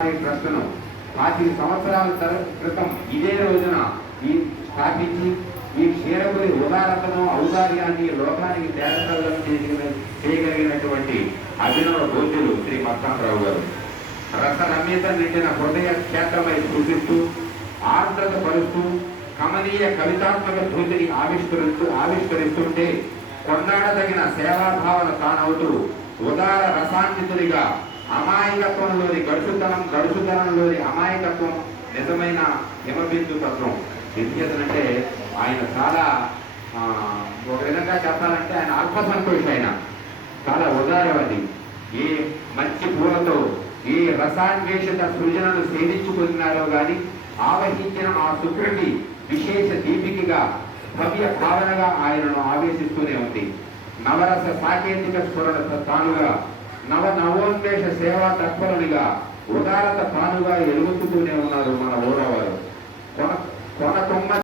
ట్రస్టును పాతిక సంవత్సరాల క్రితం ఇదే రోజున ఈ స్థాపించి ఈ క్షీరపురి ఉదారతను ఔదార్యాన్ని లోకానికి తేటతల్లం చేయగలిగినటువంటి అభినవ బోధ్యులు శ్రీ మస్తానరావు గారు. రస రమ్యత నిండిన హృదయ క్షేత్రమై సూచిస్తూ ఆర్ద్రత పరుస్తూ కమనీయ కవితాత్మక ధృతిని ఆవిష్కరిస్తూ ఆవిష్కరిస్తుంటే కొండాడదగిన సేవాభావన తానవుతూ ఉదార రసాన్వితుడిగా అమాయకత్వంలోని గడుచుతనం గడుచుతనంలోని అమాయకత్వం నిజమైన హిమబిందు తత్వం. ఎందుకంటే ఆయన చాలా ఒక విధంగా చెప్పాలంటే ఆయన అల్ప సంతోషి ఆయన చాలా ఉదారవాది. ఏ మంచి పూలతో ఏ రసాన్వేషిత సృజనను సేవించుకున్నారో గాని ఆవహించిన ఆ శుక్రుడి విశేష దీపికగా భవ్య భావనగా ఆయనను ఆవేశిస్తూనే ఉంది. నవరస సాకేతిక స్ఫురణ తానుగా నవ నవోన్మేష సేవా తత్పరునిగా ఉదారత తానుగా ఎలుగుతూనే ఉన్నారు మన ఊరవ